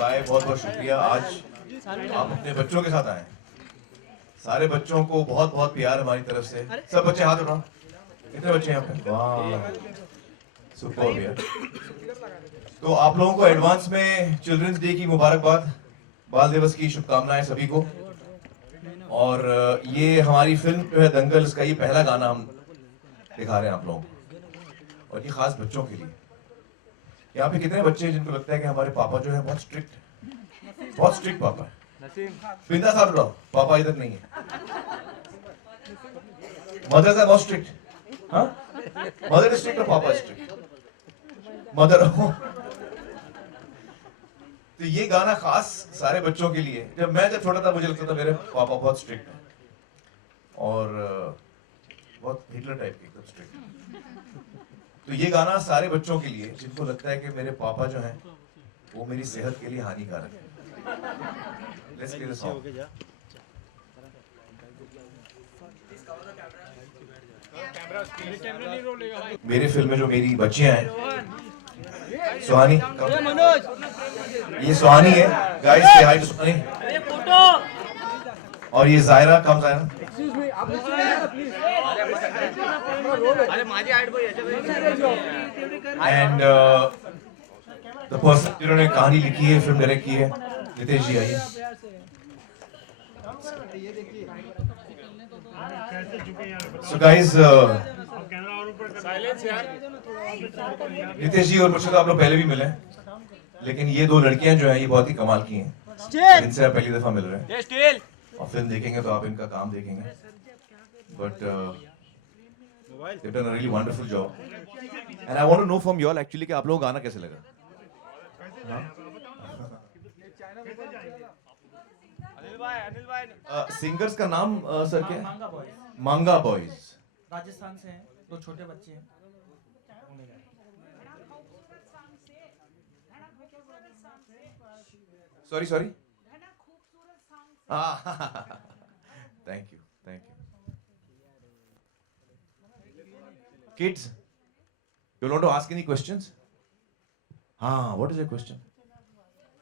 लोग आए, बहुत बहुत शुक्रिया। आज आप अपने बच्चों के साथ आए, सारे बच्चों को बहुत बहुत प्यार हमारी तरफ से। सब बच्चे हाथ उठाओ, कितने बच्चे हैं यहाँ पे? वाह, सुपर यार। तो आप लोगों को एडवांस में चिल्ड्रंस डे की मुबारकबाद, बाल दिवस की शुभकामनाएं सभी को। और ये हमारी फिल्म जो है दंगल, इसका ये पहला गाना हम दिखा रहे हैं आप लोगों को, और ये खास बच्चों के लिए। यहाँ पे कितने बच्चे हैं जिनको लगता है कि हमारे पापा जो है बहुत स्ट्रिक्ट है, बहुत स्ट्रिक्ट पापा है? बिंदा साहब रहो, पापा इधर नहीं है। मदर है बहुत स्ट्रिक्ट, हाँ? मदर स्ट्रिक्ट और पापा स्ट्रिक्ट? मदर हो। तो ये गाना खास सारे बच्चों के लिए। जब छोटा था मुझे लगता था मेरे पापा बहुत स्ट्रिक्ट हैं, और बहुत हिटलर टाइप के, एकदम स्ट्रिक्ट। तो ये गाना सारे बच्चों के लिए जिनको लगता है कि मेरे पापा जो हैं वो मेरी सेहत के लिए हानिकारक है। Let's play the song. मेरे फिल्म में जो मेरी बच्चियां हैं, सुहानी, ये सुहानी है, गाइस से हाय टू सुहानी। और ये जायरा, कम जायरा। एंड द पर्सन जिन्होंने कहानी लिखी है, फिल्म डायरेक्ट की है, नितेश जी। आइए। सो गाइस, नितेश जी और मुझसे तो आप लोग पहले भी मिले हैं, लेकिन ये दो लड़कियां जो हैं ये बहुत ही कमाल की हैं। इनसे आप पहली दफा मिल रहे हैं, और फिल्म देखेंगे तो आप इनका काम देखेंगे। But they've done a really wonderful job, and I want to know from you all actually कि आप लोगों को गाना कैसे लगा? अनिल भाई सिंगर्स का नाम सर क्या है? मांगा बॉयज, मांगा बॉयज, राजस्थान से हैं, दो छोटे बच्चे हैं। Sorry sorry, thank you thank you. Kids, you want to ask any questions? What is your question?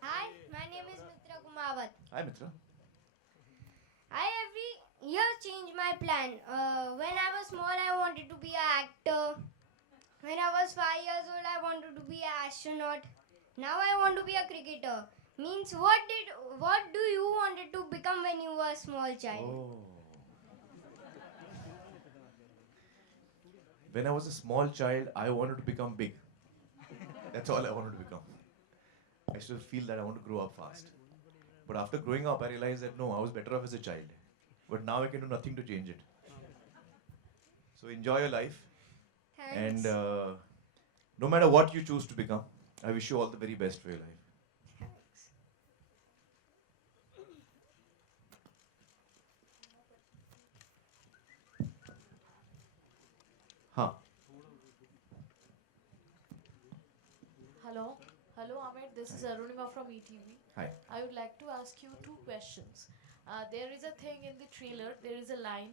Hi, my name is Mitra Kumawat. Hi Mitra. I every year change my plan. When I was small, I wanted to be an actor. When I was 5 years old, I wanted to be an astronaut. Now I want to be a cricketer. Means what do you wanted to become when you were a small child? When I was a small child, I wanted to become big. That's all I wanted to become. I still feel that I want to grow up fast. But after growing up, I realized that no, I was better off as a child. But now I can do nothing to change it. So enjoy your life. Thanks. And no matter what you choose to become, I wish you all the very best for your life. हाँ. Hello, Amit. This is Arunima from ETV. Hi. I would like to ask you two questions. There is a thing in the trailer. There is a line,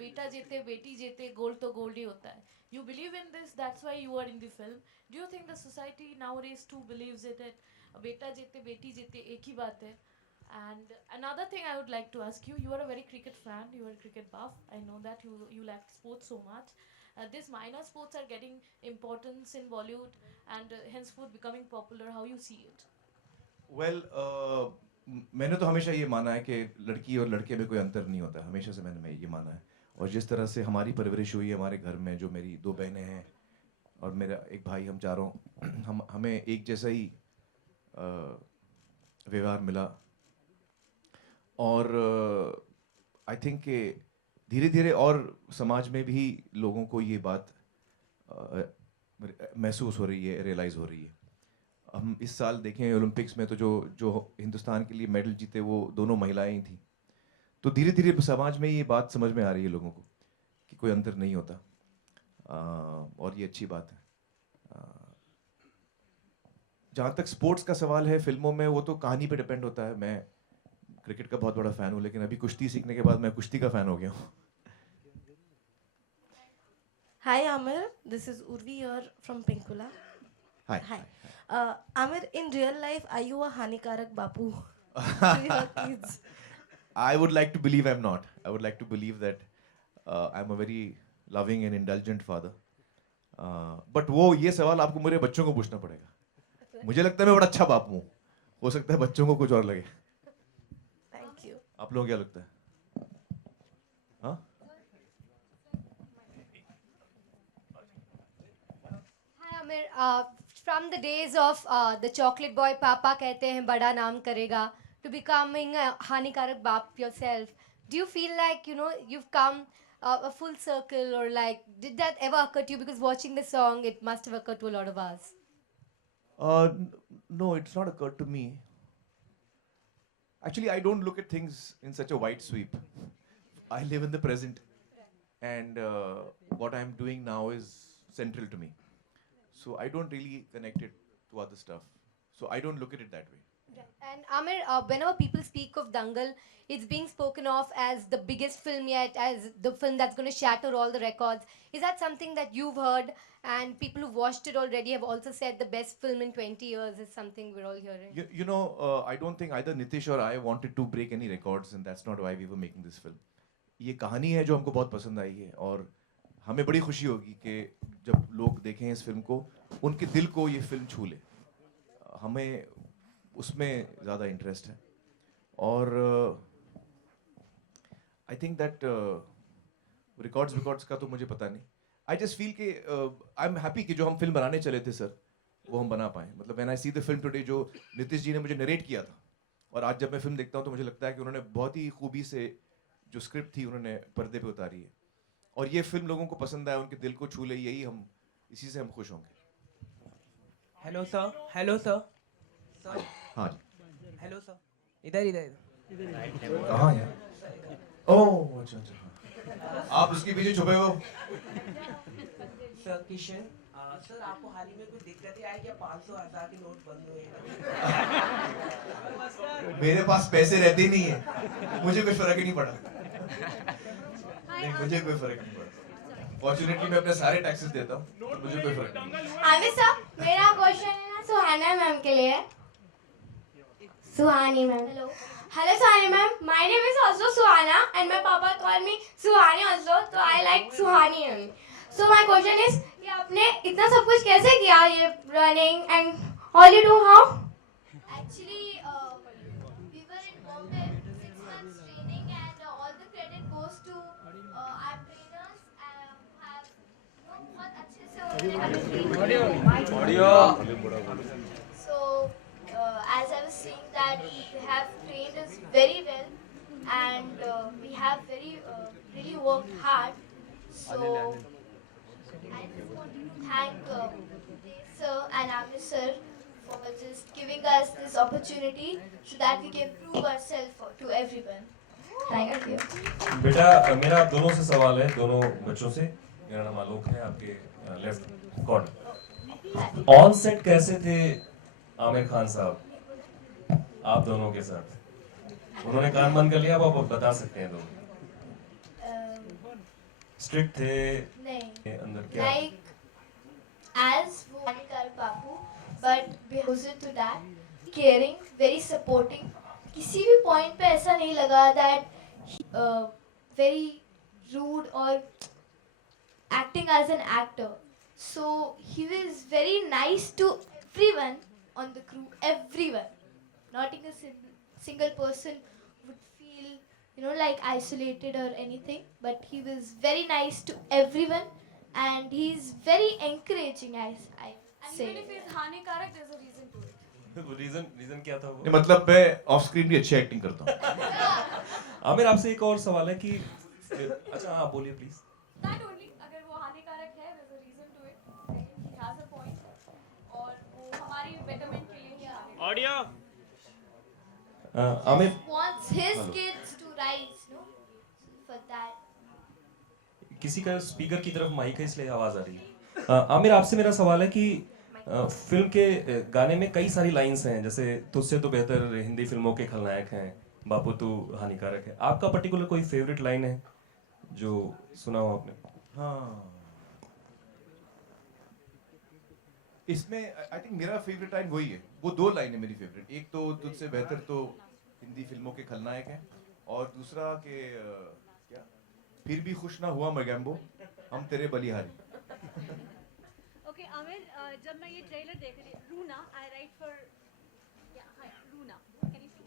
"Beta jete, beti jete, gold to gold hi hota hai." You believe in this. That's why you are in the film. Do you think the society nowadays too believes it? Beta jete, beti jete, ek hi baat hai. And another thing I would like to ask you. You are a very cricket fan. You are a cricket buff. I know that you like sports so much. These minor sports are getting importance in Bollywood and henceforth becoming popular. How you see it? Well, मैंने तो हमेशा ये माना है कि लड़की और लड़के में कोई अंतर नहीं होता। हमेशा से मैंने ये माना है। और जिस तरह से हमारी परवरिश हुई है हमारे घर में, जो मेरी दो बहनें हैं और मेरा एक भाई, हम चारों हमें एक जैसा ही व्यवहार मिला। और आई थिंक कि धीरे धीरे और समाज में भी लोगों को ये बात महसूस हो रही है, रियलाइज़ हो रही है। हम इस साल देखें ओलंपिक्स में तो जो हिंदुस्तान के लिए मेडल जीते वो दोनों महिलाएं ही थी। तो धीरे धीरे समाज में ये बात समझ में आ रही है लोगों को कि कोई अंतर नहीं होता, और ये अच्छी बात है। जहाँ तक स्पोर्ट्स का सवाल है, फिल्मों में वो तो कहानी पे डिपेंड होता है। मैं क्रिकेट का बहुत बड़ा फ़ैन हूँ, लेकिन अभी कुश्ती सीखने के बाद मैं कुश्ती का फ़ैन हो गया हूँ। Hi Amir, this is Urvi here from Pinkula. Hi. Amir, in real life, are you a Hanikarak Bapu to your kids? I would like to believe I'm not. I would like to believe that I'm a very loving and indulgent father. But वो ये सवाल आपको मेरे बच्चों को पूछना पड़ेगा. मुझे लगता है मैं बड़ा अच्छा बाप हूँ. हो सकता है बच्चों को कुछ और लगे. Thank you. आप लोगों को क्या लगता है? हाँ? Hi Amir, from the days of the chocolate boy Papa कहते हैं बड़ा नाम करेगा to becoming a हानिकारक बाप yourself, do you feel like you've come a full circle, or like did that ever occur to you? Because watching the song, it must have occurred to a lot of us. No, it's not occurred to me. Actually, I don't look at things in such a wide sweep. I live in the present, and what I'm doing now is central to me. So I don't really connect it to other stuff. So I don't look at it that way. And Amir, whenever people speak of Dangal, it's being spoken of as the biggest film yet, as the film that's going to shatter all the records. Is that something that you've heard, and people who've watched it already have also said the best film in 20 years is something we're all hearing? You know, I don't think either Nitish or I wanted to break any records, and that's not why we were making this film. ये कहानी है जो हमको बहुत पसंद आई है, और हमें बड़ी खुशी होगी कि जब लोग देखें इस फिल्म को, उनके दिल को ये फिल्म छू ले. हमें उसमें ज़्यादा इंटरेस्ट है, और आई थिंक दैट रिकॉर्ड्स का तो मुझे पता नहीं. आई जस्ट फील कि आई एम हैप्पी कि जो हम फिल्म बनाने चले थे सर, वो हम बना पाए. मतलब when I see the film today, जो नीतीश जी ने मुझे नरेट किया था, और आज जब मैं फिल्म देखता हूँ तो मुझे लगता है कि उन्होंने बहुत ही खूबी से जो स्क्रिप्ट थी उन्होंने पर्दे पे उतारी है, और ये फिल्म लोगों को पसंद आया, उनके दिल को छू ले. यही हम, इसी से हम खुश होंगे. Hello sir. Hello sir. हाँ जी. Hello sir. इधर इधर इधर. कहाँ है? ओह अच्छा अच्छा. आप उसके पीछे छुपे हो. सर किशन, सर आपको हाल ही में कोई दिक्कतें आई क्या? 500,000 के नोट बंद हुए. मेरे पास पैसे रहते ही नहीं है, मुझे कोई फर्क ही नहीं पड़ा. नहीं, मुझे कोई फर्क नहीं पड़ा. फॉर्चुनेटली मैं अपने सारे टैक्सेस देता हूँ, तो मुझे कोई फर्क नहीं. आमिर साहब, मेरा क्वेश्चन है ना सुहाना मैम के लिए. सुहानी ma'am. Hello Suhani ma'am, my name is also Suhana and my papa called me Suhani also, so I like Suhani only. So my question is, कि आपने इतना सब कुछ कैसे किया, ये running and all you do how? Actually, we were in Bombay 6 months training, and all the credit goes to our trainers. Have बहुत अच्छे से उन्होंने So as I was saying that they have trained us very well, and we have really worked hard. So I just wanted to thank sir and Amir sir for just giving us this opportunity so that we can prove ourselves to everyone. Thank you. बेटा मेरा आप दोनों से सवाल है, दोनों बच्चों से. मेरा नाम आलोक है, आपके लेफ्ट कॉर्नर. ऑन सेट कैसे थे आमिर खान साहब आप दोनों के साथ? उन्होंने कान बंद कर लिया, आप बता सकते हैं तो. स्ट्रिक्ट थे नहीं, अंदर क्या? like as वो हानिकारक बापू, but opposite to that, caring, very supporting. किसी भी point पे ऐसा नहीं लगा that very rude or acting as an actor. So he was very nice to everyone on the crew, everyone. Not a single person would feel, like isolated or anything. But he was very nice to everyone, and he's very encouraging. I say. Even if it's हानिकारक, there's a reason to it. Reason क्या था वो? नहीं, मतलब मैं of screen भी अच्छी acting करता हूँ. आमिर आपसे एक और सवाल है कि अच्छा हाँ बोलिए प्लीज. That only, अगर वो हानिकारक है, there's a reason to it. He has a point. और वो हमारी betterment के लिए ही हानिकारक. Audio. Aamir Wants his kids to rise, no? For that. किसी का स्पीकर की तरफ माइक है इसलिए आवाज आ रही है. आमिर आपसे मेरा सवाल है कि फिल्म के गाने में कई सारी लाइंस हैं, जैसे तुझसे तो बेहतर हिंदी फिल्मों के खलनायक हैं, बापू तू हानिकारक है. आपका पर्टिकुलर कोई फेवरेट लाइन है जो सुना हो आपने? हाँ, इसमें आई थिंक मेरा फेवरेट लाइन वही है, वो दो लाइन है मेरी फेवरेट। एक तो तुझसे बेहतर तो हिंदी फिल्मों के खलनायक हैं, और दूसरा के क्या, फिर भी खुश ना हुआ मगैम्बो, हम तेरे बलिहारी। ओके आमिर, जब मैं ये ट्रेलर देख रही Runa, I write for Runa, can you see?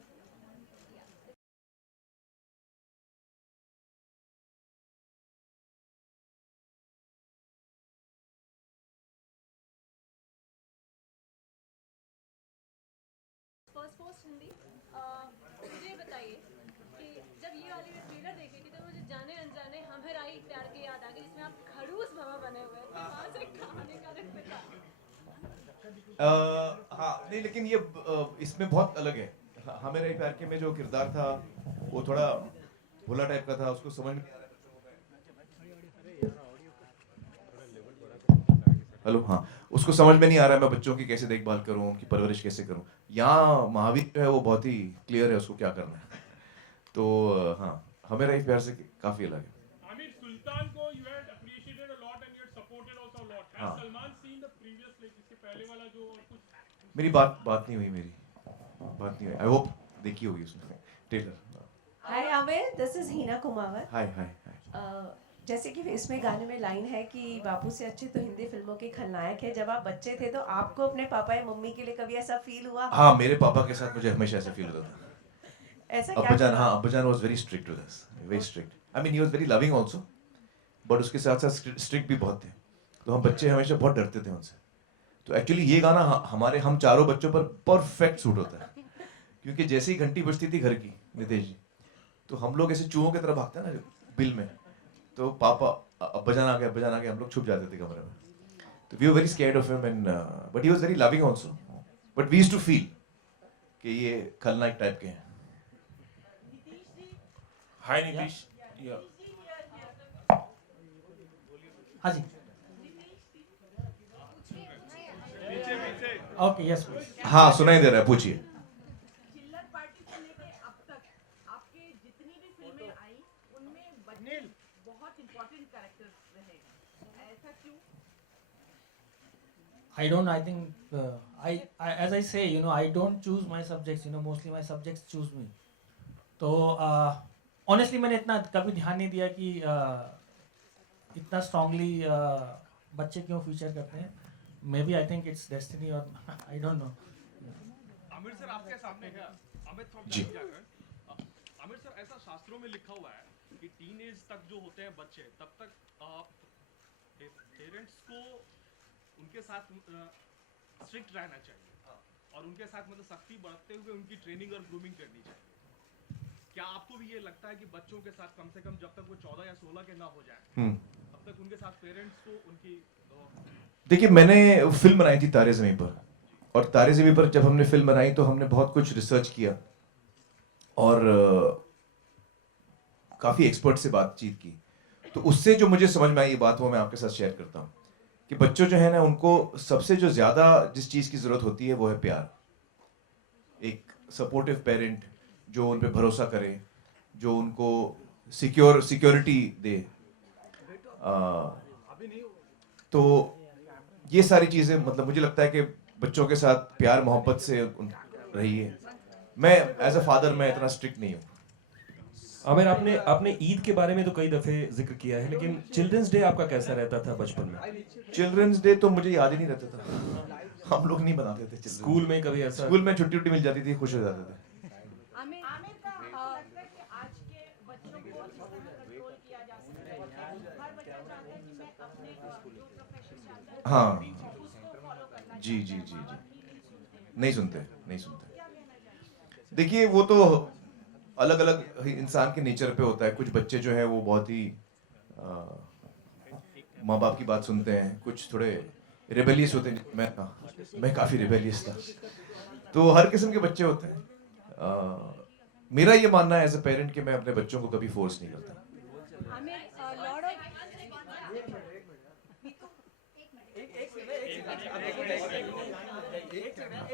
First post Hindi, मुझे बताइए कि जब ये वाली मैं ट्रेलर देख रही थी तो मुझे जाने अनजाने हम है आई प्यार की याद आ गई, जिसमें आप खड़ूस बाबा बने हुए थे, वहाँ से कहानी का पिता। हाँ नहीं, लेकिन ये इसमें बहुत अलग है। हमें रही प्यार के में जो किरदार था वो थोड़ा भोला टाइप का था, उसको समझ में हेलो, हाँ, उसको समझ में नहीं आ रहा है मैं बच्चों की कैसे देखभाल करूं, उनकी परवरिश कैसे करूं। यहाँ महावीर जो है वो बहुत ही क्लियर है उसको क्या करना है। तो हाँ, हमें रही प्यार से काफी अलग है। आमिर, सुल्तान को you had appreciated a lot and you had supported also a lot. Has हाँ। Salman seen the previous, like इसके पहले वाला जो और कुछ? मेरी बात नहीं हुई, बात नहीं हुई। आई होप देखी होगी उसने trailer. Hi Aamir, this is Heena Kumawat. Hi hi hi. जैसे कि इसमें गाने में लाइन है कि बापू से अच्छे तो हिंदी फिल्मों के खलनायक है। जब आप बच्चे थे तो आपको अपने पापा या मम्मी के लिए कभी ऐसा फील हुआ? हाँ, मेरे पापा के साथ मुझे हमेशा ऐसा फील होता था। ऐसा क्या अब्बाजान, करा? हाँ, अब्बाजान was very strict with us, very strict. I mean he was very loving also, but उसके साथ साथ स्ट्रिक्ट भी बहुत थे। तो हम बच्चे हमेशा बहुत डरते थे उनसे। तो एक्चुअली ये गाना हमारे हम चारों बच्चों पर परफेक्ट सूट होता है, क्योंकि जैसे ही घंटी बजती थी घर की, नितेश जी, तो हम लोग ऐसे चूहों की तरह भागते हैं ना बिल में, तो पापा अब्बाजान आ गए, हम लोग छुप जाते थे कमरे में। तो we were very scared of him, and but he was very loving also, but we used to feel कि ये खलनायक टाइप के हैं। हाय नीतीश। हाँ जी, ओके, यस प्लीज। हाँ, सुनाई दे रहा है, पूछिए। चिल्लर पार्टी से लेके अब तक आपके जितनी भी फिल्में आई उनमें बच्चे बहुत इंपॉर्टेंट कैरेक्टर्स रहे, ऐसा क्यों? I don't know, I think as I say, I don't choose my subjects, mostly my subjects choose me. तो honestly मैंने इतना कभी ध्यान नहीं दिया कि इतना strongly बच्चे क्यों फीचर करते हैं। Maybe I think it's destiny or I don't know. Aamir sir आपके सामने है, अमित फ्रॉम जी। जाकर। आमिर सर, ऐसा शास्त्रों में लिखा हुआ है कि टीनेज तक जो होते हैं बच्चे, तब तक पेरेंट्स को उनके साथ स्ट्रिक्ट रहना चाहिए और उनके साथ मतलब सख्ती बरतते हुए उनकी ट्रेनिंग और ग्रूमिंग करनी चाहिए। क्या आपको भी ये लगता है कि बच्चों के साथ कम से कम जब तक वो 14 या 16 के ना हो जाए तब तक उनके साथ पेरेंट्स को उनकी देखिए, मैंने फिल्म बनाई थी तारे ज़मीं पर, और तारे ज़मीं पर जब हमने फिल्म बनाई तो हमने बहुत कुछ रिसर्च किया और काफ़ी एक्सपर्ट से बातचीत की। तो उससे जो मुझे समझ में आई ये बात, वो मैं आपके साथ शेयर करता हूँ कि बच्चों जो है ना, उनको सबसे जो ज़्यादा जिस चीज़ की ज़रूरत होती है वो है प्यार। एक सपोर्टिव पेरेंट जो उन पे भरोसा करे, जो उनको सिक्योरिटी दे। तो ये सारी चीज़ें, मतलब मुझे लगता है कि बच्चों के साथ प्यार मोहब्बत से रही है। मैं एज अ फादर मैं इतना स्ट्रिक्ट नहीं हूँ। आमिर, आपने ईद के बारे में तो कई दफे जिक्र किया है, लेकिन चिल्ड्रंस डे आपका कैसा रहता था बचपन में? चिल्ड्रंस डे तो मुझे याद ही नहीं रहता था, हम लोग नहीं बनाते थे। स्कूल में कभी ऐसा? स्कूल में छुट्टी मिल जाती थी, खुश हो जाते थे। आमिर का लगता है कि आज के बच्चों को जिस तरह कंट्रोल किया जा सकता है, हर बच्चा चाहता है कि मैं अपने जो प्रोफेशन चाहता है हाँ, उसको फॉलो करना जी जी जी चाहिए, जी, नहीं सुनते। देखिए, वो तो अलग अलग इंसान के नेचर पे होता है। कुछ बच्चे जो हैं वो बहुत ही माँ बाप की बात सुनते हैं, कुछ थोड़े रिबेलियस होते हैं। मैं काफ़ी रिबेलियस था। तो हर किस्म के बच्चे होते हैं। मेरा ये मानना है एज अ पेरेंट कि मैं अपने बच्चों को कभी फोर्स नहीं करता।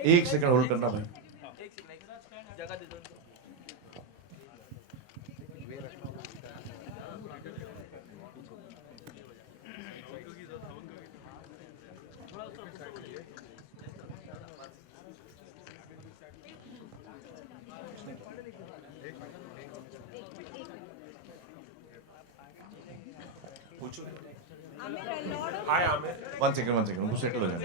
एक सेकंड होल्ड करना भाई। पूछो। हाय आमिर। वन सेकंड उनको सेटल हो जाए।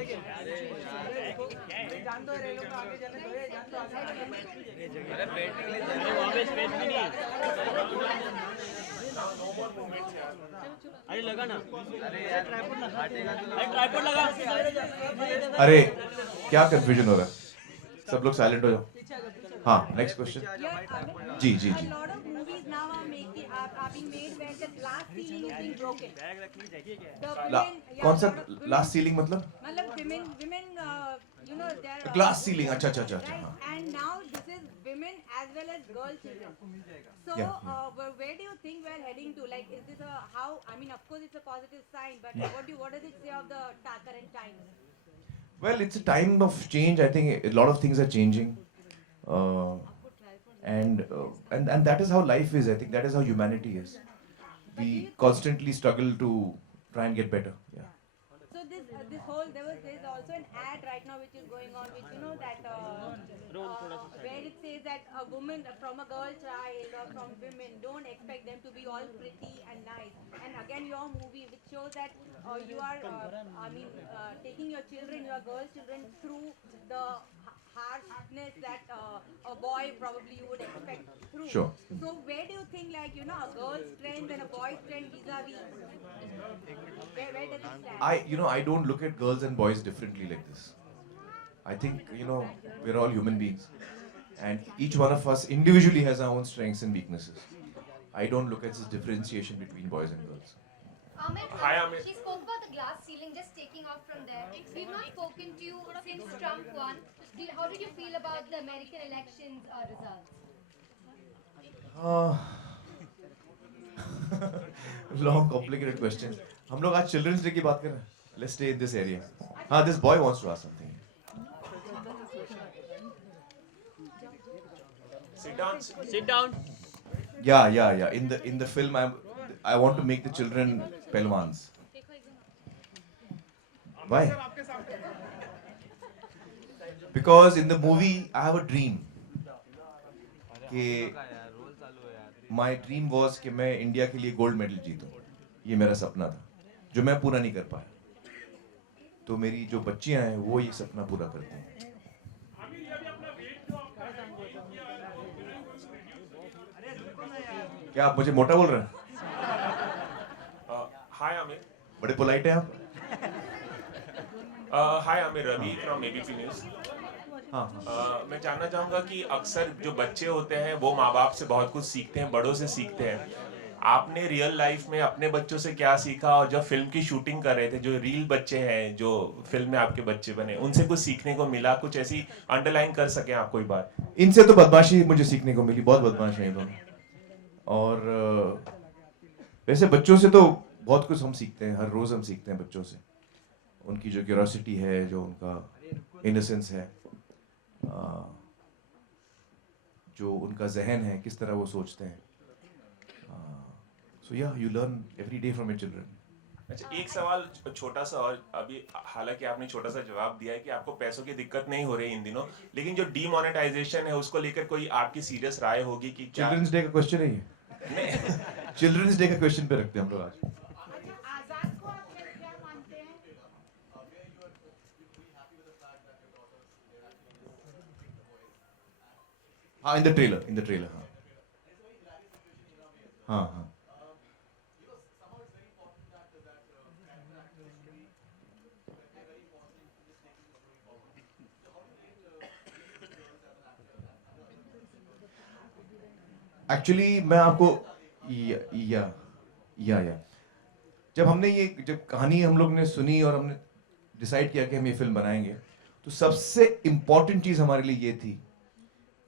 अरे लगा ना, अरे यार ट्राइपॉड लगा, अरे ट्राइपॉड लगा। अरे क्या कंफ्यूजन हो रहा है, सब लोग साइलेंट हो जाओ। हाँ, नेक्स्ट क्वेश्चन। जी जी जी। कौन सा लास्ट सीलिंग मतलब? ग्लास सीलिंग, अच्छा अच्छा अच्छा अच्छा। And now this is women as well as girl children. So where do you think we are heading to? Like, is this a how? I mean, of course, it's a positive sign, but what does it say of the current times? Well, it's a time of change. I think a lot of things are changing, and that is how life is. I think that is how humanity is. We constantly struggle to try and get better. Yeah. So this whole there's also an ad right now which is going on, which you know that where it says that a woman from a girl child or from women, don't expect them to be all pretty and nice. And again, your movie which shows that you are taking your children, your girl children, through the harshness that a boy probably you would expect through. Sure. So where do you think, like, you know, a girl's strength and a boy's strength vis-a-vis, where does it stand? I don't look at girls and boys differently like this. I think, we're all human beings, and each one of us individually has our own strengths and weaknesses. I don't look at this differentiation between boys and girls. Hi, Amit. She spoke about the glass ceiling, just taking off from there. We've not spoken to you since Trump won. How did you feel about the American elections results? Long, complicated question. हम लोग आज children's day की बात कर रहे हैं. Let's stay in this area. हाँ, this boy wants to ask something. Sit down. Yeah. In the film, I want to make the children pelwans. Why? Because in the movie, I have a dream. My dream was कि मैं India के लिए gold medal जीतूं. ये मेरा सपना था, जो मैं पूरा नहीं कर पाया. तो मेरी जो बच्चियां हैं, वो ये सपना पूरा करती हैं. क्या आप मुझे मोटा बोल रहे हैं? हाय आमिर. बड़े पोलाइट हैं आप. Hi Aamir, Ravi from ABP news. मैं जानना चाहूँगा कि अक्सर जो बच्चे होते हैं वो माँ बाप से बहुत कुछ सीखते हैं, बड़ों से सीखते हैं. आपने रियल लाइफ में अपने बच्चों से क्या सीखा, और जब फिल्म की शूटिंग कर रहे थे, जो रियल बच्चे हैं जो फिल्म में आपके बच्चे बने, उनसे कुछ सीखने को मिला, कुछ ऐसी अंडरलाइन कर सके आप कोई बात? इनसे तो बदमाशी मुझे सीखने को मिली, बहुत बदमाश हैं ये लोग. और वैसे बच्चों से तो बहुत कुछ हम सीखते हैं, हर रोज हम सीखते हैं बच्चों से. उनकी जो क्यूरोसिटी है, जो उनका इनोसेंस है, जो उनका जहन है, किस तरह वो सोचते हैं. So yeah, you learn every day from your children. अच्छा, एक सवाल छोटा सा, और अभी हालांकि आपने छोटा सा जवाब दिया है कि आपको पैसों की दिक्कत नहीं हो रही इन दिनों, लेकिन जो डीमोनेटाइजेशन है उसको लेकर कोई आपकी सीरियस राय होगी कि क्या? चिल्ड्रंस डे का क्वेश्चन है ये. चिल्ड्रंस डे का क्वेश्चन पे रखते हैं हम लोग आज. हाँ, in the trailer, हाँ. एक्चुअली मैं आपको जब कहानी हम लोग ने सुनी और हमने डिसाइड किया कि हम ये फिल्म बनाएंगे, तो सबसे इम्पोर्टेंट चीज़ हमारे लिए ये थी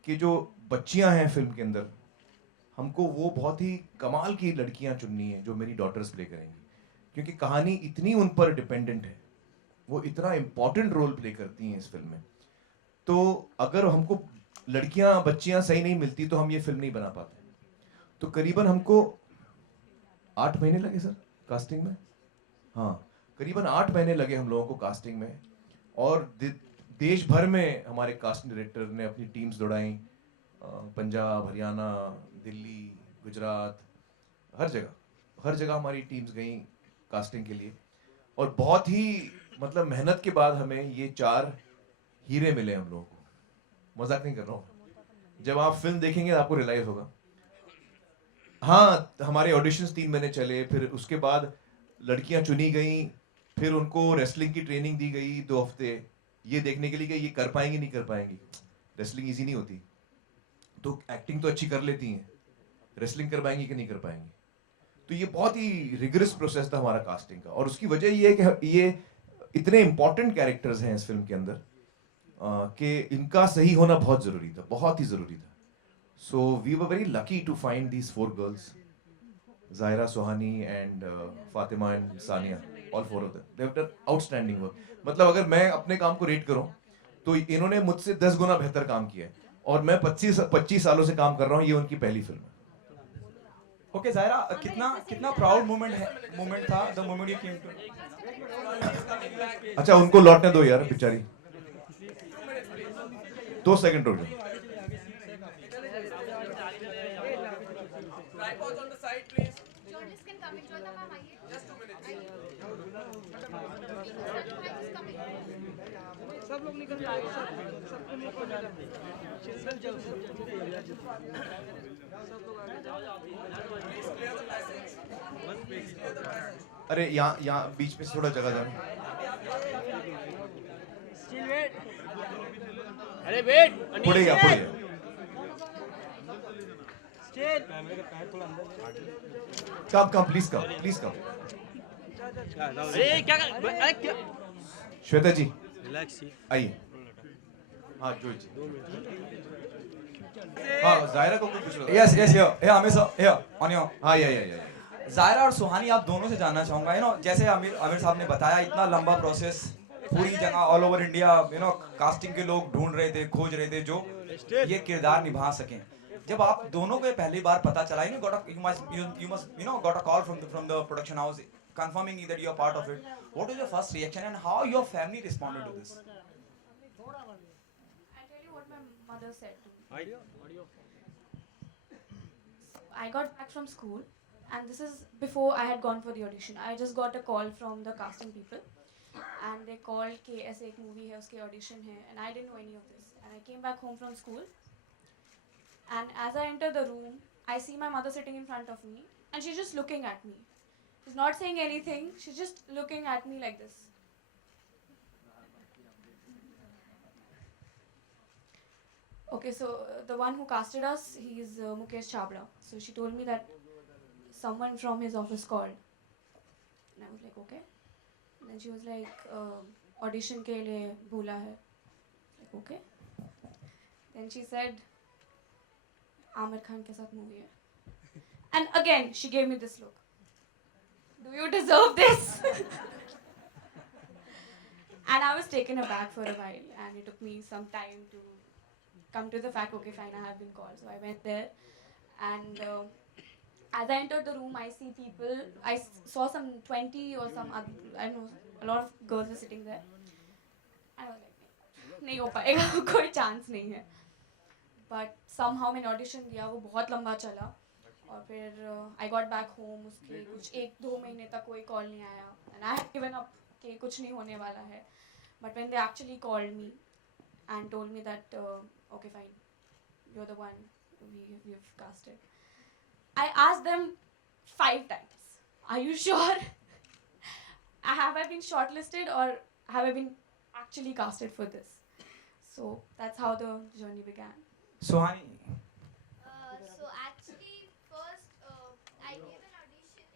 कि जो बच्चियां हैं फिल्म के अंदर, हमको वो बहुत ही कमाल की लड़कियां चुननी है जो मेरी डॉटर्स प्ले करेंगी, क्योंकि कहानी इतनी उन पर डिपेंडेंट है, वो इतना इम्पोर्टेंट रोल प्ले करती हैं इस फिल्म में. तो अगर हमको लड़कियां बच्चियां सही नहीं मिलती तो हम ये फिल्म नहीं बना पाते. तो करीबन हमको 8 महीने लगे सर कास्टिंग में. हाँ, करीबन 8 महीने लगे हम लोगों को कास्टिंग में, और देश भर में हमारे कास्टिंग डायरेक्टर ने अपनी टीम्स दौड़ाई. पंजाब, हरियाणा, दिल्ली, गुजरात, हर जगह हमारी टीम्स गई. कास्टिंग के लिए, और बहुत ही मतलब मेहनत के बाद हमें ये 4 हीरे मिले हम लोगों को। मजाक नहीं कर रहा हूँ, जब आप फिल्म देखेंगे आपको रियलाइज होगा। हाँ, हमारे ऑडिशंस 3 महीने चले, फिर उसके बाद लड़कियां चुनी गई, फिर उनको रेसलिंग की ट्रेनिंग दी गई 2 हफ्ते, ये देखने के लिए कि ये कर पाएंगी नहीं कर पाएंगी। रेसलिंग इजी नहीं होती, तो एक्टिंग तो अच्छी कर लेती हैं, रेसलिंग कर पाएंगी कि नहीं कर पाएंगी। तो ये बहुत ही रिगरस प्रोसेस था हमारा कास्टिंग का, और उसकी वजह ये है कि ये इतने इंपॉर्टेंट कैरेक्टर्स हैं इस फिल्म के अंदर कि इनका सही होना बहुत ज़रूरी था, बहुत ही ज़रूरी था। So we were very lucky to find these 4 girls, Zaira, Sohani and Fatima and Sania, all 4 of them. They have done outstanding work. मतलब अगर मैं अपने काम को रेट करूं तो इन्होंने मुझसे 10 गुना बेहतर काम किया है, और मैं 25 सालों से काम कर रहा हूं, ये उनकी पहली फिल्म है। ओके जायरा, कितना प्राउड मोमेंट था the moment you came to. अच्छा, उनको लौटने दो यार, बेचारी 2 सेकंड रुक जाओ। सब लोग निकल जाएंगे, सबको मुंह को डाल चल जाओ, अरे यहाँ बीच में थोड़ा जगह जाए। अरे वेट, पुढे या कम प्लीज कम। अरे क्या श्वेता जी रिलैक्स, आइए। हाँ जो जी, हाँ जायरा को कुछ पूछ रहा था। Yes here Aamir sir, here on your. हाँ या जायरा और सुहानी, आप दोनों से जानना चाहूंगा, जैसे आमिर साहब ने बताया, इतना लंबा प्रोसेस, पूरी जगह ऑल ओवर इंडिया कास्टिंग के लोग ढूंढ रहे थे, खोज रहे थे जो ये किरदार निभा सकें। जब आप दोनों को पहली बार पता चला, you must got a call from the production house confirming that you are part of it. What was your first reaction and how your family responded to this? I'll tell you what my mother said to me. I got back from school, and this is before I had gone for the audition. I just got a call from the casting people, and they called कि ऐसे एक movie है, उसके audition है, and I didn't know any of this. And I came back home from school, and as I enter the room, I see my mother sitting in front of me, and she's just looking at me. She's not saying anything. She's just looking at me like this. Okay, so the one who casted us, he's Mukesh Chabra. So she told me that someone from his office called. And I was like, okay. And then she was like, audition ke liye bola hai. Like, okay. Then she said, Amir Khan ke saath movie hai. And again, she gave me this look. Do you deserve this? And I was taken aback for a while, and it took me some time to come to the fact, okay, fine, I have been called. So I went there, and as I entered the room, I see people. I saw some 20 or some other, I don't know, a lot of girls were sitting there. I was like, नहीं हो पाएगा, कोई chance नहीं है. But somehow मैंने audition दिया, वो बहुत लंबा चला, और फिर I got back home, उसके कुछ 1-2 महीने तक कोई call नहीं आया, and I had given up कि कुछ नहीं होने वाला है. But when they actually called me and told me that okay, fine, you're the one we've casted, I asked them 5 times, are you sure? Have I been shortlisted or have I been actually casted for this? So that's how the journey began. Sohani. So actually, first I gave an audition in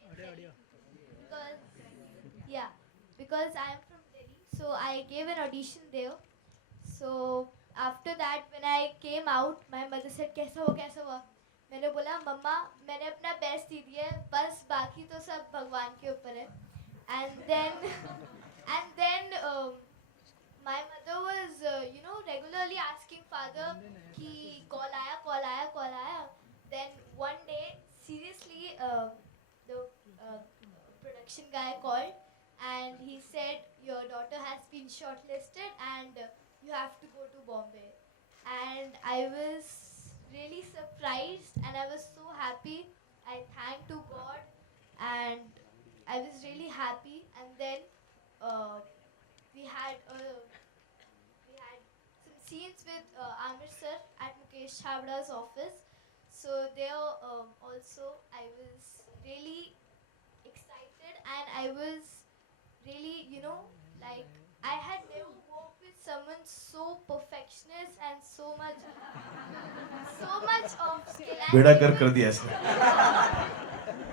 Delhi because I am from Delhi. So I gave an audition there. So after that, when I came out, my mother said, कैसा हुआ? मैंने बोला, मम्मा मैंने अपना best दे दिया है, बस बाकी तो सब भगवान के ऊपर है. And then my mother was regularly asking father कि call आया. Then one day, seriously, the production guy called and he said, your daughter has been shortlisted and you have to go to Bombay. And I was really surprised and I was so happy. I thanked to God and I was really happy. And then we had some scenes with Amir sir at Mukesh Chavda's office. So there also I was really excited, and I was really, like, I had never worked with someone so perfectionist and so much of skill. And बेड़ा it कर was- दिया इसने.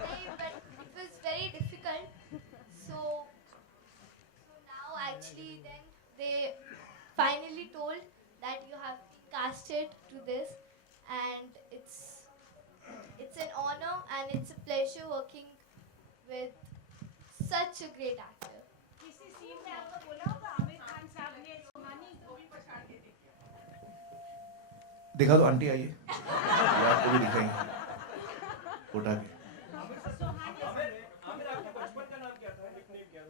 नहीं, but it was very difficult. So now actually then they finally told that you have been casted to this, and it's an honor and it's a pleasure working with such a great actor. किसी scene में आपको बोला होगा आमिर खान साहब ने सुहानी को भी पछाड़ के देखा. दिखा दो आंटी आइए. ये आपको भी दिखाएंगे. उठा के.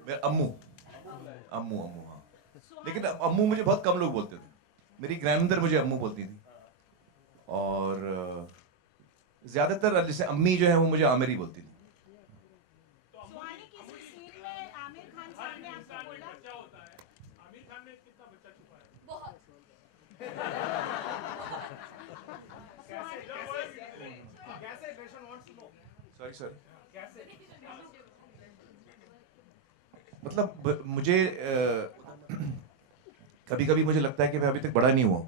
मेरा अम्मू. अम्मू हाँ. लेकिन अम्मू मुझे बहुत कम लोग बोलते थे. मेरी ग्रैंडमदर मुझे अम्मू बोलती थी. और ज्यादातर जैसे अम्मी जो है वो मुझे आमिर ही बोलती थी. सुहानी किसी सीन में आमिर खान साहब ने आपको बोला आमिर खान ने कितना बच्चा छुपाया? बहुत. Sorry sir. मतलब मुझे कभी कभी मुझे लगता है कि मैं अभी तक बड़ा नहीं हुआ.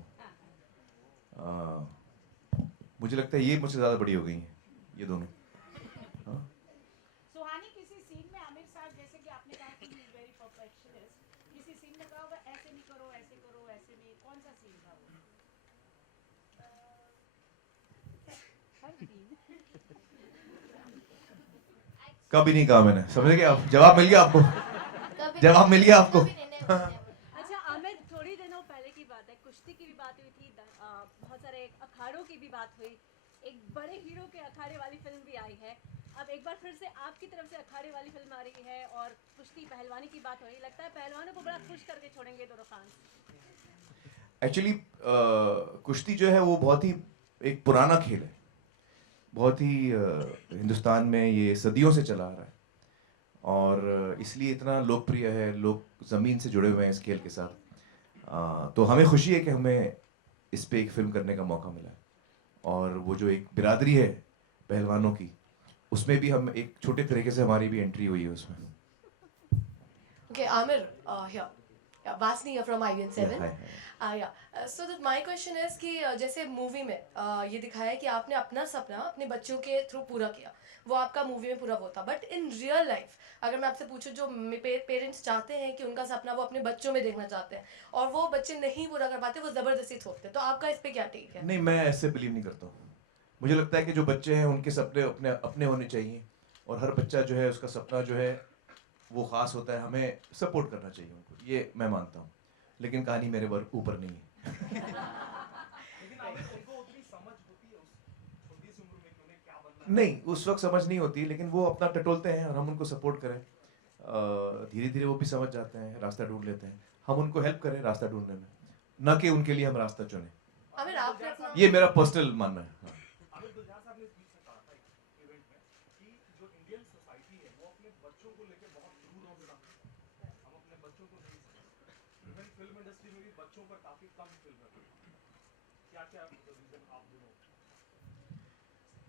मुझे लगता है ये मुझसे ज्यादा बड़ी हो गई हैं ये दोनों. सुहानी किसी सीन में आमिर साहब जैसे कि आपने कहा कि ही इज वेरी परफेक्शनिस्ट, किसी सीन में कहा होगा ऐसे नहीं करो, ऐसे करो, ऐसे नहीं, कौन सा सीन था वो? कभी नहीं कहा मैंने. समझ गए आप? जवाब मिल गया आपको? जवाब मिल गया आपको? अच्छा आमिर, थोड़ी दिनों पहले की बात है, कुश्ती की भी बात हुई थी, बहुत सारे अखाड़ों की भी बात हुई, एक बड़े हीरो के अखाड़े वाली फिल्म भी आई है. अब एक बार फिर से आपकी तरफ से अखाड़े वाली फिल्म आ रही है और कुश्ती पहलवानी की बात हो रही है. लगता है पहलवानों को बड़ा खुश करके छोड़ेंगे दोनों खान. एक्चुअली कुश्ती जो है वो बहुत ही एक पुराना खेल है. बहुत ही हिंदुस्तान में ये सदियों से चला आ रहा है और इसलिए इतना लोकप्रिय है. लोग ज़मीन से जुड़े हुए हैं इस खेल के साथ. तो हमें खुशी है कि हमें इस पे एक फिल्म करने का मौका मिला है. और वो जो एक बिरादरी है पहलवानों की, उसमें भी हम एक छोटे तरीके से हमारी भी एंट्री हुई है उसमें. Okay, Amir, here. Yeah, Vasni here from IVN7. Yeah, hi. Yeah. So that my question is कि जैसे मूवी में ये दिखाया है कि आपने अपना सपना अपने बच्चों के थ्रू पूरा किया, वो आपका मूवी में पूरा होता. बट इन रियल लाइफ अगर मैं आपसे पूछूं, जो पेरेंट्स चाहते हैं कि उनका सपना वो अपने बच्चों में देखना चाहते हैं और वो बच्चे नहीं पूरा कर पाते, वो ज़बरदस्ती थोपते हैं, तो आपका इस पे क्या टेक है? नहीं, मैं ऐसे बिलीव नहीं करता हूँ. मुझे लगता है कि जो बच्चे हैं उनके सपने अपने अपने होने चाहिए और हर बच्चा जो है उसका सपना जो है वो ख़ास होता है. हमें सपोर्ट करना चाहिए उनको, ये मैं मानता हूँ. लेकिन कहानी मेरे ऊपर नहीं है. नहीं, उस वक्त समझ नहीं होती, लेकिन वो अपना टटोलते हैं और हम उनको सपोर्ट करें. धीरे धीरे वो भी समझ जाते हैं, रास्ता ढूंढ लेते हैं. हम उनको हेल्प करें रास्ता ढूंढने में, ना कि उनके लिए हम रास्ता चुनें. आमिर, आपने अपना ये मेरा पर्सनल मानना है. हाँ.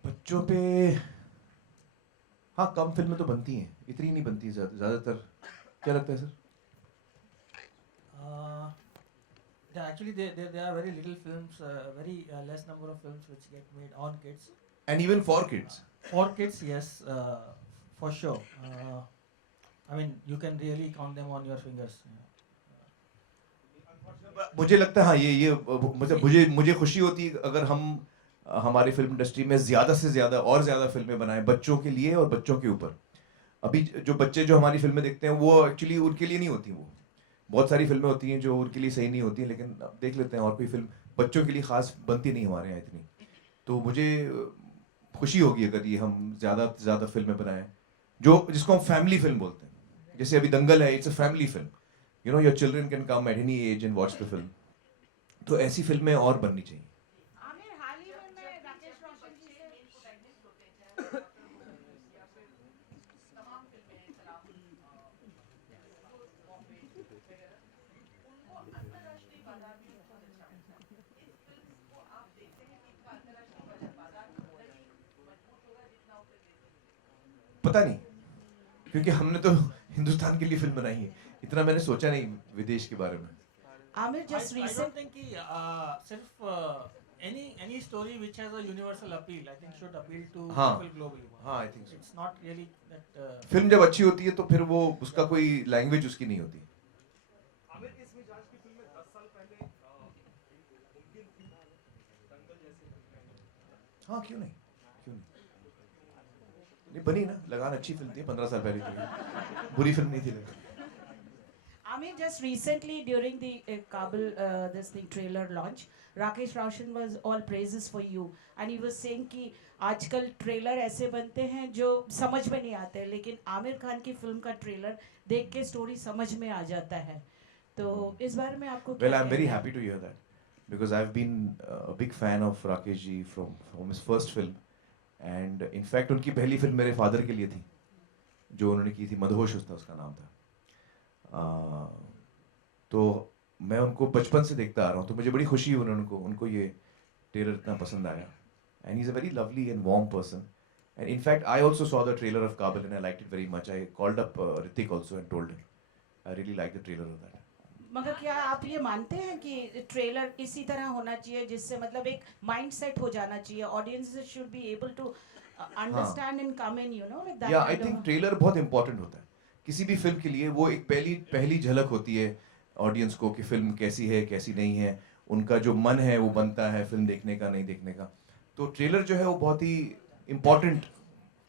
बच्चों पे हाँ कम फिल्में तो बनती हैं, इतनी नहीं बनती ज्यादातर. क्या लगता है sir? Actually, there are very little films, very less number of films which get made on kids. And even for kids. For kids, yes, for sure. I mean, you can really count them on your fingers. मुझे लगता है हाँ ये मतलब मुझे खुशी होती है अगर हम हमारी फिल्म इंडस्ट्री में ज़्यादा से ज़्यादा और ज़्यादा फिल्में बनाएं बच्चों के लिए और बच्चों के ऊपर. अभी जो बच्चे जो हमारी फिल्में देखते हैं वो एक्चुअली उनके लिए नहीं होती. वो बहुत सारी फिल्में होती हैं जो उनके लिए सही नहीं होती, लेकिन अब देख लेते हैं और कोई फिल्म बच्चों के लिए ख़ास बनती नहीं हमारे यहाँ इतनी. तो मुझे खुशी होगी अगर ये हम ज़्यादा से ज़्यादा फिल्में बनाएं जिसको हम फैमिली फिल्म बोलते हैं. जैसे अभी दंगल है, it's a family film. You know your children can come at any as and watch the film. तो ऐसी फिल्में और बननी चाहिए. आमिर, हाल ही में मैं राकेश रोशन जी से पता नहीं, क्योंकि हमने तो हिंदुस्तान के लिए फिल्म बनाई है, इतना मैंने सोचा नहीं विदेश के बारे में. Amir, just I don't recent. think कि सिर्फ any story which has a universal appeal, I think should appeal to हाँ. people globally. हाँ, I think so. It's not really that. Film जब अच्छी होती है तो फिर वो उसका कोई लैंग्वेज उसकी नहीं होती. हाँ, क्यों नहीं, क्यों नहीं. नहीं बनी ना, लगान अच्छी फिल्म थी, 15 साल पहले थी, बुरी फिल्म नहीं थी लगान. Amir, just recently during the Kabul this thing trailer launch, Rakesh Roshan was all praises for you, and he was saying कि आजकल ट्रेलर ऐसे बनते हैं जो समझ में नहीं आते, लेकिन आमिर खान की फिल्म का ट्रेलर देख के स्टोरी समझ में आ जाता है. तो इस बारे में आपको Well, क्या I'm very कहना है? happy to hear that because I've been a big fan of Rakesh ji from his first film, and in fact उनकी पहली फिल्म मेरे फादर के लिए थी, जो उन्होंने की थी, मदहोश उसका नाम था. तो मैं उनको बचपन से देखता आ रहा हूँ, तो मुझे बड़ी खुशी हुई उनको ये ट्रेलर इतना पसंद आया. And he's a very lovely and warm person. And in fact, I also saw the trailer of Kabul and I liked it very much. I called up Ritik also and told him I really like the trailer of that. मगर क्या आप ये मानते हैं कि trailer इसी तरह होना चाहिए जिससे मतलब एक माइंड सेट हो जाना चाहिए, audience should be able to understand and come in, you know, with that. या आई थिंक ट्रेलर बहुत इंपॉर्टेंट होता है किसी भी फिल्म के लिए. वो एक पहली झलक होती है ऑडियंस को कि फिल्म कैसी है कैसी नहीं है. उनका जो मन है वो बनता है फिल्म देखने का नहीं देखने का. तो ट्रेलर जो है वो बहुत ही इंपॉर्टेंट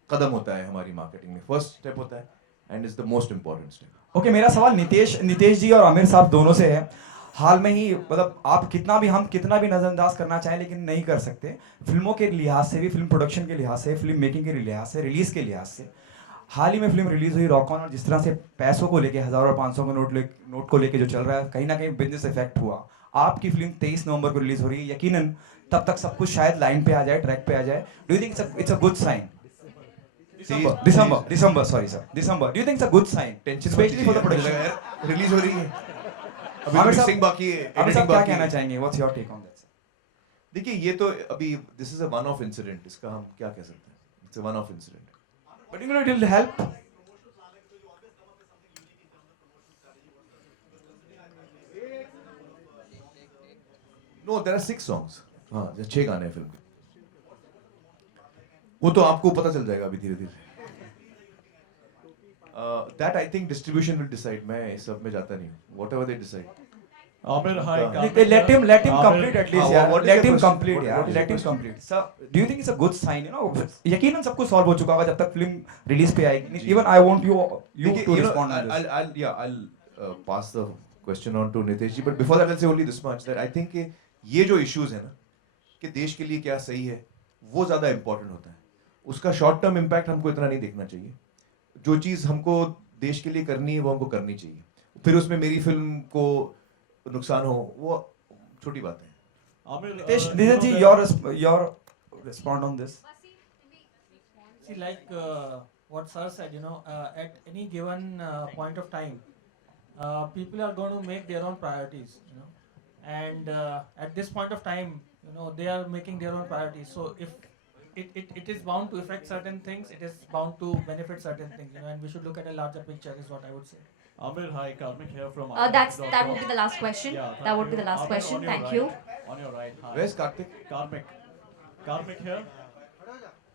कदम होता है हमारी मार्केटिंग में. फर्स्ट स्टेप होता है and is the most important step. Okay, मेरा सवाल नितेश जी और आमिर साहब दोनों से है. हाल में ही मतलब हम कितना भी नज़रअंदाज करना चाहें लेकिन नहीं कर सकते, फिल्मों के लिहाज से भी, फिल्म प्रोडक्शन के लिहाज से, फिल्म मेकिंग के लिहाज से, रिलीज़ के लिहाज से. हाल ही में फिल्म रिलीज हुई रॉक ऑन, और जिस तरह से पैसों को लेके 1000 और 500 के नोट को लेके जो चल रहा है, कहीं ना कहीं बिजनेस इफेक्ट हुआ. आपकी फिल्म 23 नवंबर को रिलीज हो रही है, यकीनन तब तक सब कुछ शायद लाइन पे आ जाए, ट्रैक पे आ जाए. Do you think it's a good sign? दिसंबर, सॉरी सर, दिसंबर. Do you think it's a good sign specially for the production? Release हो रही है, अभी आमिर मिक्सिंग साहब, बाकी है, आमिर साहब एडिटिंग क्या बाकी कहना है. चाहेंगे? What's your take on that? देखिए ये तो अभी this is a one off incident, इसका हम क्या कह सकते हैं. It's a one off incident. But you know it will help. No, there are 6 songs. हाँ, 6 गाने हैं फिल्म के. वो तो आपको पता चल जाएगा अभी धीरे धीरे. That I think distribution will decide. मैं इस सब में जाता नहीं हूँ. Whatever they decide. Amir, hi. Let him complete at least. Yeah. what is Let your him question? complete. What Yeah. is your Let him question? complete. Sir, do you think it's a good sign? You know, यकीनन सब कुछ solve हो चुका होगा जब तक film release पे आएगी. Even I want you to respond on this. I'll pass the question on to Nitesh ji, but before that I'll say only this much, that I think कि ये जो issues है ना, कि देश के लिए क्या सही है, वो ज़्यादा important होता है. उसका short term impact हमको इतना नहीं देखना चाहिए. जो चीज़ हमको देश के लिए करनी है वो हमको करनी चाहिए. फिर उसमें मेरी फिल्म को नुकसान हो, वो छोटी बात है. Nitesh ji, your respond on this. See, like what sir said, you know, at any given point of time, people are going to make their own priorities, you know, and at this point of time, you know, they are making their own priorities. So if it is bound to affect certain things, it is bound to benefit certain things, you know, and we should look at a larger picture, is what I would say. Amir, hi, Karmik here from. That would be the last question. Yeah, that would be the last Amir, question. on your Thank right, you. On your right. Hi. Where's Karthik? Karmik here.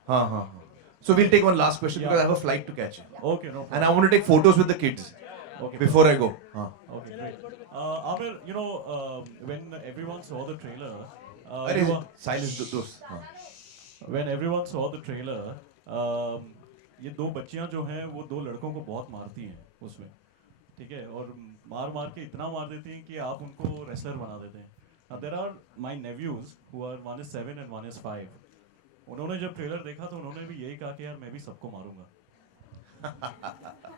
हाँ. So we'll take one last question because I have a flight to catch. Okay, no problem. And I want to take photos with the kids. Okay. Before I go. हाँ. Okay, great. Amir, you know, when everyone saw the trailer, अरे you were- silence दोस्त. हाँ. When everyone saw the trailer, ये 2 बच्चियां जो हैं वो 2 लड़कों को बहुत मारती हैं उसमें, ठीक है, और मार के इतना मार देती हैं कि आप उनको रेसलर बना देते हैं. Now there are my nephews who are, one is 7 and one is 5. उन्होंने जब ट्रेलर देखा तो उन्होंने भी यही कहा कि यार मैं भी सबको मारूंगा.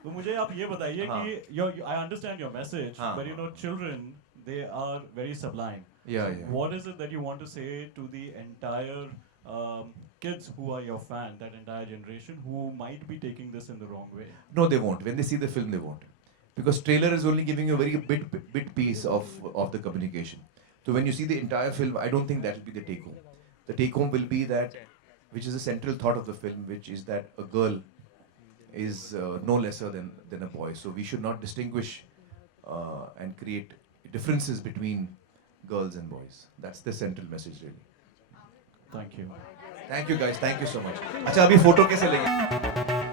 तो मुझे आप ये बताइए कि I understand your message, but you know children, they are very sublime. Yeah. What is it that you want to say to the entire kids who are your fan, that entire generation who might be taking this in the wrong way? No, they won't. When they see the film, they won't. because trailer is only giving you a very bit piece of the communication. So when you see the entire film, I don't think that will be the take home. The take home will be that, which is the central thought of the film, which is that a girl is no lesser than a boy. So we should not distinguish and create differences between girls and boys. That's the central message, really. Thank you. Thank you guys. Thank you so much. अच्छा अभी photo कैसे लेंगे?